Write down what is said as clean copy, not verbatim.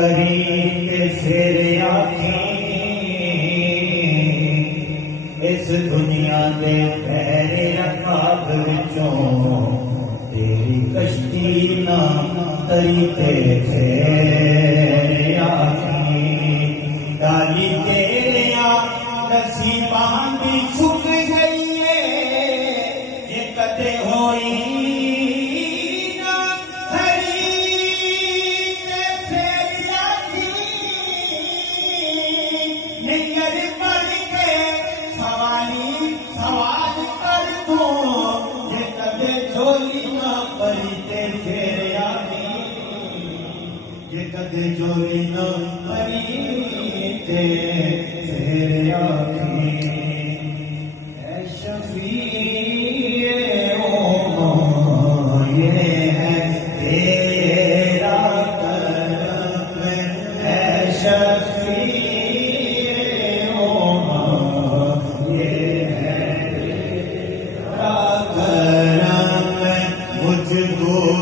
کریم کے زیر آنکھیں اس دنیا دے پہرے رکعت وچوں تیری کشتی نہ تری تے زیر آنکھیں ڈالی تیریاں نصیباں دی چھک گئی ہے یہ کدے ہوئی کدے جولی نہ پری تے تیرے آنکھیں اے شفیع امت یہ ہے تیرا کرم اے شفیع امت یہ ہے تیرا کرم مجھ کو